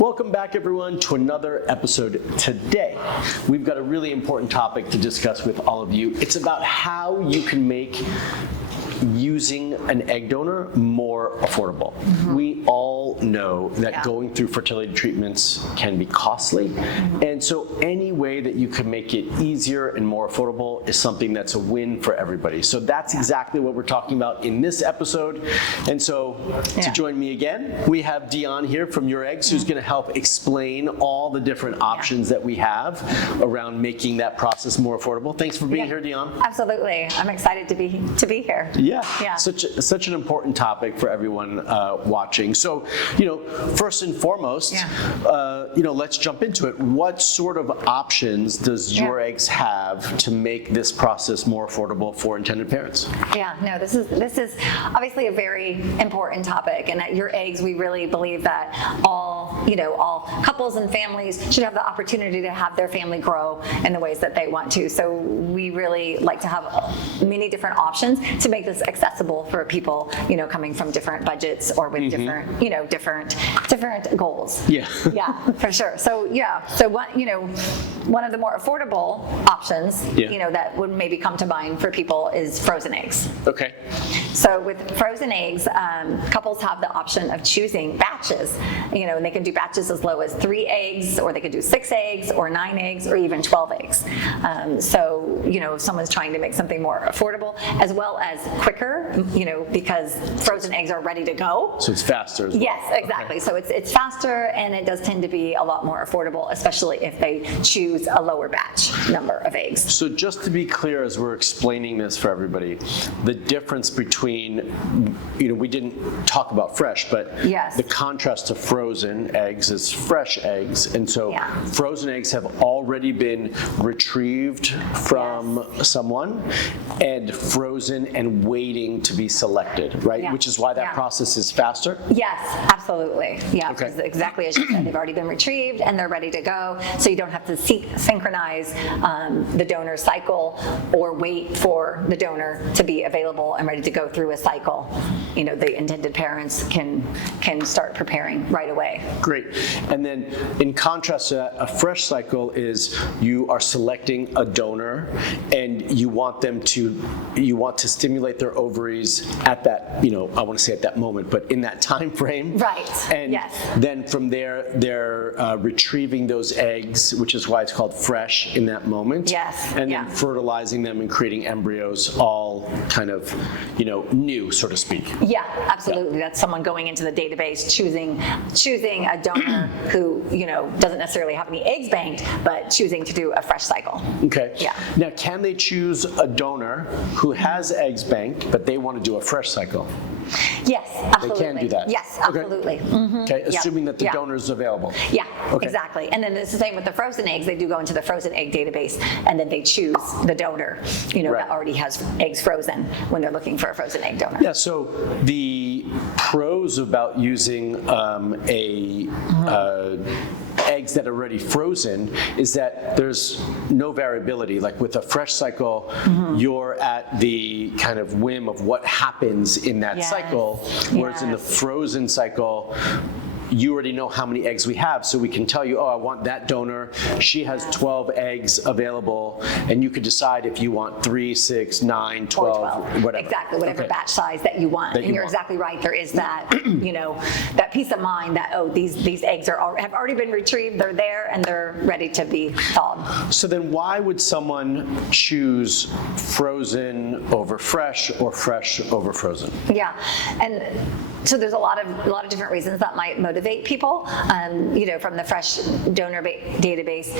Welcome back, everyone, to another episode today. We've got a really important topic to discuss with all of you. It's about how you can make using an egg donor more affordable. We all know that going through fertility treatments can be costly, and so any way that you can make it easier and more affordable is something that's a win for everybody. So that's exactly what we're talking about in this episode. And so to join me again, we have Dion here from YourEggs, who's going to help explain all the different options that we have around making that process more affordable. Thanks for being here, Dion. Absolutely. I'm excited to be here. Yeah. Such an important topic for everyone watching. So, first and foremost, let's jump into it. What sort of options does YourEggs have to make this process more affordable for intended parents? Yeah, no, this is obviously a very important topic, and at YourEggs, we really believe that all couples and families should have the opportunity to have their family grow in the ways that they want to. So we really like to have many different options to make this accessible for people, coming from different budgets or with different goals. Yeah, for sure. So one of the more affordable options, that would maybe come to mind for people is frozen eggs. Okay. So with frozen eggs, couples have the option of choosing batches, and they can do batches as low as 3 eggs, or they could do 6 eggs, or 9 eggs, or even 12 eggs. If someone's trying to make something more affordable, as well as quicker, because frozen eggs are ready to go. So it's faster as well. Yes, exactly. Okay. So it's faster, and it does tend to be a lot more affordable, especially if they choose a lower batch number of eggs. So just to be clear, as we're explaining this for everybody, the difference between, we didn't talk about fresh, but the contrast to frozen eggs is fresh eggs. And so frozen eggs have already been retrieved from someone and frozen and waiting to be selected, right? Yeah. Which is why that process is faster? Yes, absolutely. Yeah, because exactly as you said, they've already been retrieved and they're ready to go. So you don't have to synchronize the donor cycle or wait for the donor to be available and ready to go through a cycle. The intended parents can start preparing right away. Great. And then in contrast to that, a fresh cycle is you are selecting a donor and you want to stimulate their ovaries at that, I want to say at that moment, but in that time frame. Right. And then from there, they're retrieving those eggs, which is why it's called fresh in that moment. Yes. And then fertilizing them and creating embryos, all kind of, new, so to speak. Yeah, absolutely. That's someone going into the database, choosing a donor who, doesn't necessarily have any eggs banked, but choosing to do a fresh cycle. Okay. Yeah. Now, can they choose a donor who has eggs banked, but they want to do a fresh cycle? Yes, absolutely. They can do that? Yes, absolutely. Okay, okay. Assuming that the donor is available. Yeah, exactly. And then it's the same with the frozen eggs. They do go into the frozen egg database, and then they choose the donor, that already has eggs frozen when they're looking for a frozen egg donor. Yeah, so the pros about using eggs that are already frozen is that there's no variability. Like with a fresh cycle, you're at the kind of whim of what happens in that cycle, whereas in the frozen cycle, you already know how many eggs we have, so we can tell you, I want that donor. She has 12 eggs available, and you could decide if you want 3, 6, 9, 12, whatever. Exactly, whatever batch size that you want. And you're exactly right. There is that, that peace of mind that, these eggs have already been retrieved, they're there, and they're ready to be thawed. So then why would someone choose frozen over fresh or fresh over frozen? Yeah, and so there's a lot of different reasons that might motivate people. From the fresh donor database,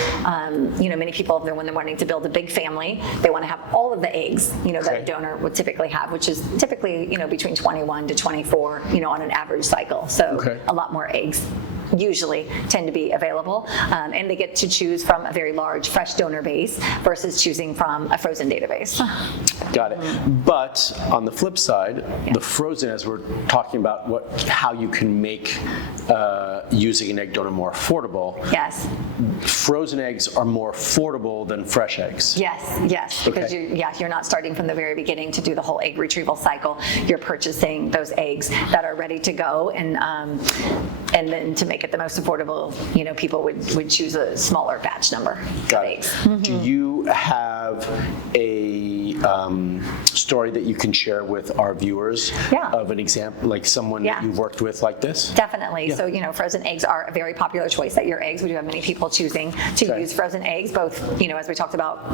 many people, when they're wanting to build a big family, they want to have all of the eggs, that a donor would typically have, which is typically, between 21 to 24, on an average cycle. So a lot more eggs usually tend to be available, and they get to choose from a very large fresh donor base versus choosing from a frozen database. Got it. But on the flip side, the frozen, as we're talking about how you can make using an egg donor more affordable. Yes. Frozen eggs are more affordable than fresh eggs. Yes, because you're not starting from the very beginning to do the whole egg retrieval cycle. You're purchasing those eggs that are ready to go, and then to make make it the most affordable, people would choose a smaller batch number of eggs. Do you have a story that you can share with our viewers of an example, like someone that you've worked with like this? Definitely. Yeah. So, frozen eggs are a very popular choice at YourEggs. We do have many people choosing to use frozen eggs, both, as we talked about,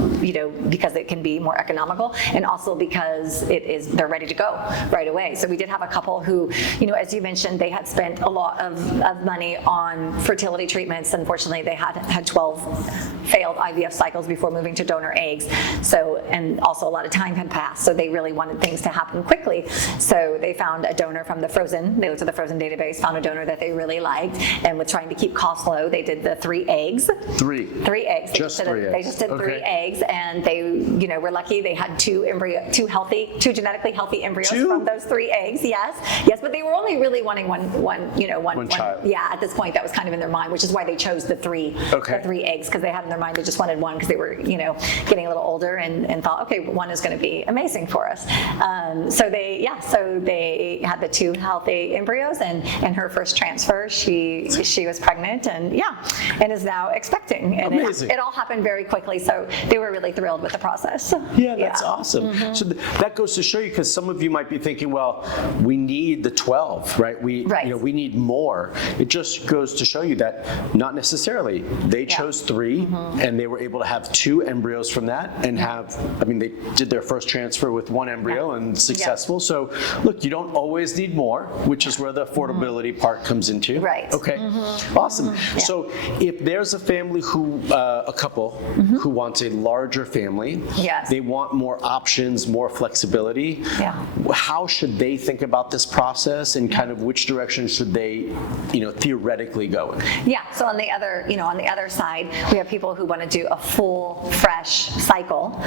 because it can be more economical, and also because they're ready to go right away. So we did have a couple who, as you mentioned, they had spent a lot of money on fertility treatments. Unfortunately, they had 12 failed IVF cycles before moving to donor eggs. So, and also a lot of time had passed. So they really wanted things to happen quickly. So they found a donor from they looked at the frozen database, found a donor that they really liked, and with trying to keep costs low, they did the 3 eggs. Three eggs. Just 3 eggs. They just did 3 eggs, and they, were lucky. They had two genetically healthy embryos from those 3 eggs. Yes, but they were only really wanting one child. Yeah, at this point, that was kind of in their mind, which is why they chose the 3 eggs, because they had in their mind they just wanted one, because they were, getting a little older and thought, okay, one is going to be amazing for us. So they had the 2 healthy embryos, and her first transfer, she was pregnant, and is now expecting. And amazing. It all happened very quickly, so they were really thrilled with the process. Yeah, that's awesome. So that goes to show you, because some of you might be thinking, well, we need the 12, right? We need more. It just goes to show you that not necessarily. They chose 3, and they were able to have 2 embryos from that, and they did their first transfer with 1 embryo and successful. So look, you don't always need more, which is where the affordability part comes into. Right. Okay. Awesome. Yeah. So if there's a family a couple who wants a larger family, they want more options, more flexibility. How should they think about this process, and kind of which direction should they, theoretically go in? Yeah. So on the other side, we have people who want to do a full fresh cycle,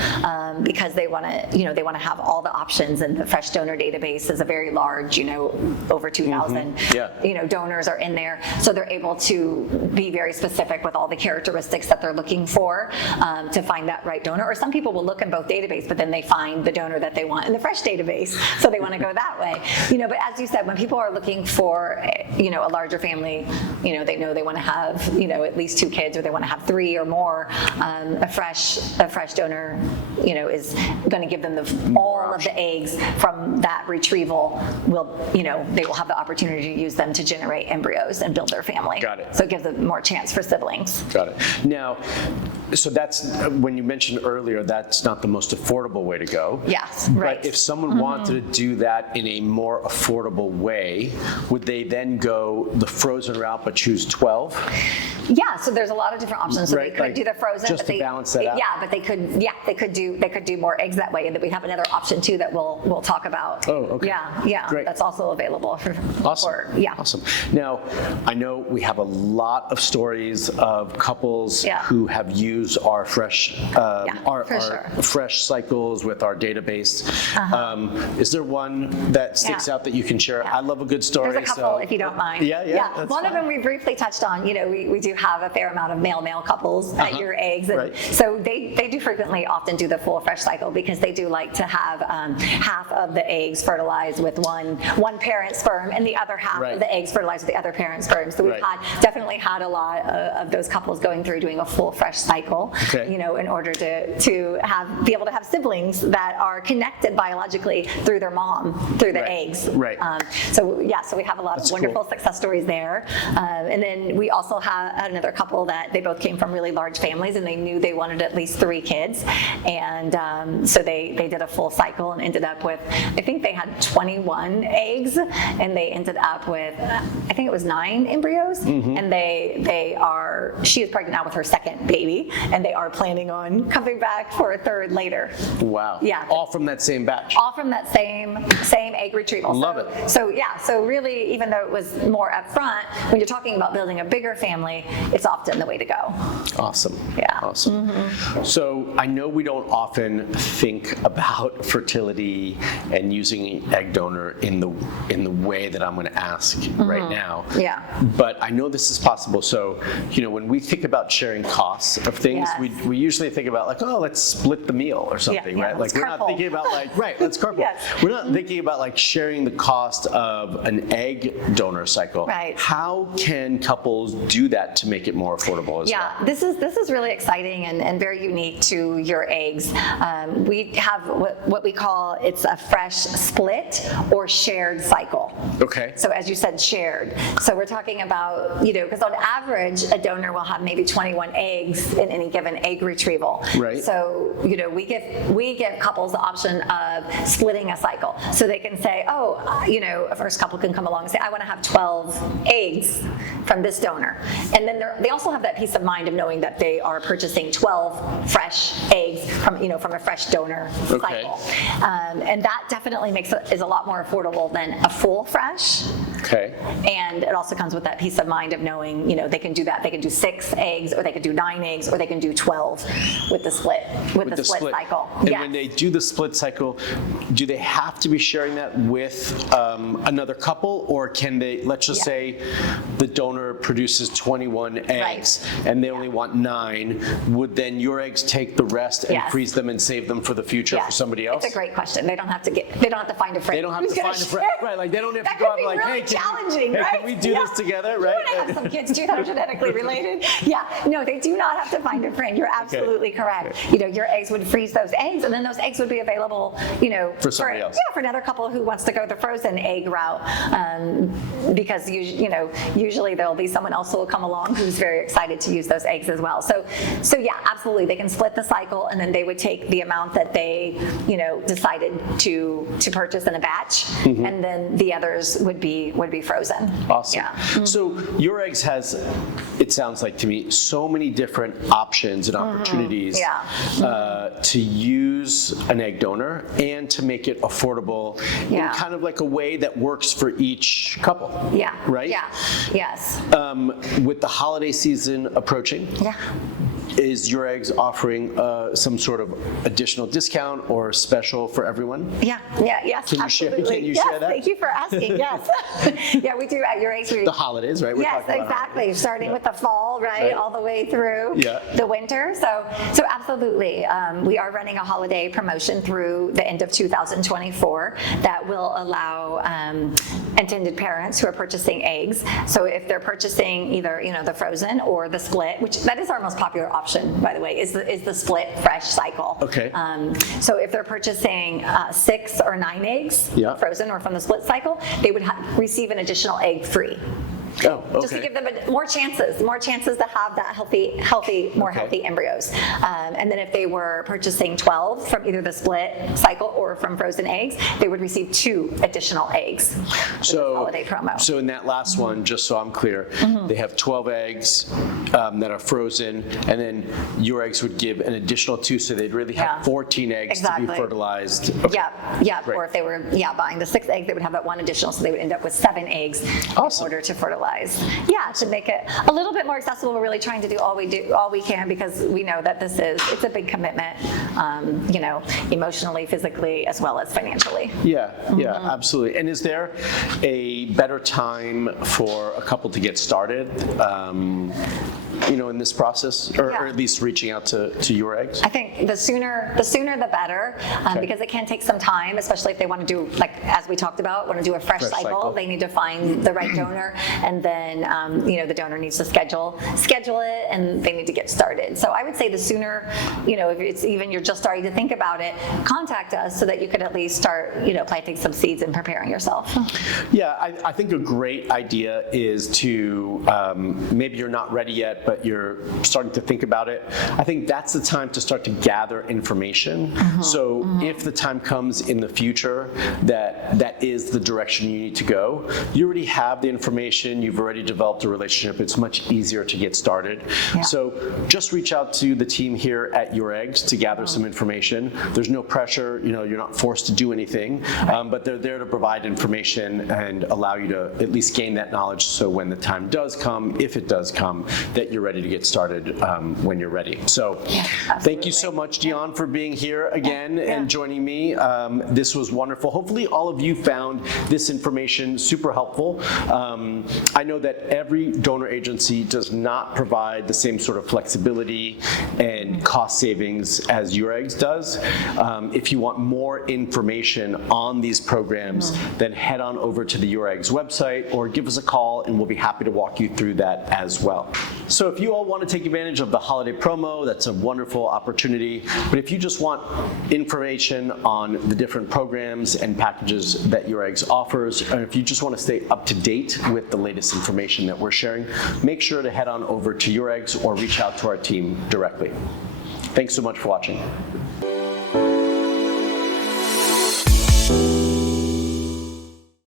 because they want to have all the options, and the fresh donor database is a very large, over 2,000 donors are in there, so they're able to be very specific with all the characteristics that they're looking for, to find that right donor. Or some people will look in both databases, but then they find the donor that they want in the fresh database, so they want to go that way. But as you said, when people are looking for a larger family, they know they want to have at least 2 kids, or they want to have 3 or more, a fresh donor is going to give them all of the eggs from that retrieval. They will have the opportunity to use them to generate embryos and build their family. Got it. So it gives them more chance for siblings. Got it. Now, so that's when you mentioned earlier, that's not the most affordable way to go. Yes, right. But if someone wanted to do that in a more affordable way, would they then go the frozen route but choose 12? Yeah, so there's a lot of different options. So they could do the frozen, just to balance that out. Yeah, but they could do more eggs that way. And then we have another option too that we'll talk about. Oh, okay. Yeah. Great. That's also available. Awesome. Awesome. Now, I know we have a lot of stories of couples who have used our fresh fresh cycles with our database. Is there one that sticks out that you can share? I love a good story. There's a couple, if you don't mind. Yeah. One of them we briefly touched on. We do have a fair amount of male couples at YourEggs, and so they do frequently often do the full fresh cycle, because they do like to have half of the eggs fertilized with one parent sperm, and the other half of the eggs fertilized with the other parent sperm. So we've definitely had a lot of those couples going through doing a full fresh cycle, in order to be able to have siblings that are connected biologically through their mom, through the eggs. So we have a lot of wonderful success stories there. And then we also had another couple that they both came from really large families, and they knew they wanted at least 3 kids. And so they did a full cycle and ended up with, I think they had 21 eggs, and they ended up with, I think it was 9 embryos. And she is pregnant now with her 2nd baby, and they are planning on coming back for a 3rd later. Wow. Yeah. All from that same batch. All from that same egg retrieval. Love it. So really, even though it was more upfront, when you're talking about building a bigger family, it's often the way to go. Awesome. Yeah. Awesome. So I know we don't often think about fertility and using egg donor in the way that I'm going to ask right now. Yeah. But I know this is possible. So, when we think about sharing costs of things, Yes. we usually think about like, oh, let's split the meal or something, yeah, right? Like let's we're not carpool. thinking about like, right, let's carpool. Yes. We're not thinking about like sharing the cost of an egg donor cycle. Right. How can couples do that to make it more affordable as well? Yeah, this is really exciting and very unique to YourEggs. We have what we call, it's a fresh split or shared cycle. Okay. So as you said, shared. So we're talking about, because on average, a donor will have maybe 21 eggs in any given egg retrieval. Right. So, we give couples the option of splitting a cycle. So they can say, a first couple can come along and say, I want to have 12 eggs from this donor. And then they also have that peace of mind of knowing that they are purchasing 12 fresh eggs from a fresh donor cycle. And that definitely is a lot more affordable than a full fresh. Okay. And it also comes with that peace of mind of knowing, they can do that. They can do 6 eggs, or they can do 9 eggs, or they can do 12 with the split cycle. And Yes. when they do the split cycle, do they have to be sharing that with another couple, or can they, let's just say the donor produces 21 eggs and they only want 9, would then YourEggs take the rest and freeze them and save them for the future for somebody else? It's a great question. They don't have to find a friend. They don't have to find a friend, right? Like they don't have to go out and like, hey, challenging, can we do this together, right? You want to have some kids too that are genetically related. Yeah, no, they do not have to find a friend. You're absolutely correct. YourEggs would freeze those eggs, and then those eggs would be available, for somebody else. Yeah, for another couple who wants to go the frozen egg route, because usually there'll be someone else who will come along who's very excited to use those eggs as well. So yeah, absolutely, they can split the cycle, and then they would take the amount that they decided to purchase in a batch, and then the others would be frozen. Awesome. Yeah. So YourEggs has, it sounds like to me, so many different options and opportunities to use an egg donor and to make it affordable in kind of like a way that works for each couple. Yeah. Right? Yeah. Yes. With the holiday season approaching, is YourEggs offering some sort of additional discount or special for everyone? Yes, Can you share that? Thank you for asking. Yes. Yeah, we do at YourEggs. The holidays, right? Yes, exactly. Starting with the fall, right, all the way through the winter. So absolutely, we are running a holiday promotion through the end of 2024 that will allow intended parents who are purchasing eggs. So if they're purchasing either the frozen or the split, which that is our most popular option, by the way, is the split fresh cycle. Okay. So if they're purchasing 6 or 9 eggs, frozen or from the split cycle, they would receive an additional egg free. Oh, okay. Just to give them more chances to have that healthy, more healthy embryos. And then if they were purchasing 12 from either the split cycle or from frozen eggs, they would receive 2 additional eggs for this holiday promo. So in that last one, just so I'm clear, they have 12 eggs that are frozen, and then YourEggs would give an additional 2, so they'd really have 14 eggs to be fertilized. Okay. Yeah. Great. Or if they were buying the 6 eggs, they would have that 1 additional, so they would end up with 7 eggs in order to fertilize. To make it a little bit more accessible. We're really trying to do all we can, because we know that it's a big commitment, emotionally, physically, as well as financially. Yeah, absolutely. And is there a better time for a couple to get started? In this process, or at least reaching out to YourEggs? I think the sooner the better, because it can take some time, especially if they want to do, like as we talked about, want to do a fresh cycle. They need to find the right donor, and then the donor needs to schedule it, and they need to get started. So I would say the sooner, if it's even you're just starting to think about it, contact us so that you could at least start planting some seeds and preparing yourself. Yeah, I think a great idea is to maybe you're not ready yet, but you're starting to think about it, I think that's the time to start to gather information. So if the time comes in the future that is the direction you need to go, you already have the information, you've already developed a relationship, it's much easier to get started. Yeah. So just reach out to the team here at YourEggs to gather some information. There's no pressure, you're not forced to do anything, but they're there to provide information and allow you to at least gain that knowledge, so when the time does come, if it does come, that you're ready to get started when you're ready. So thank you so much, Dion, for being here again and joining me. This was wonderful. Hopefully all of you found this information super helpful. I know that every donor agency does not provide the same sort of flexibility and cost savings as YourEggs does. If you want more information on these programs, then head on over to the YourEggs website or give us a call and we'll be happy to walk you through that as well. So if you all want to take advantage of the holiday promo, that's a wonderful opportunity. But if you just want information on the different programs and packages that YourEggs offers, and if you just want to stay up to date with the latest information that we're sharing, make sure to head on over to YourEggs or reach out to our team directly. Thanks so much for watching.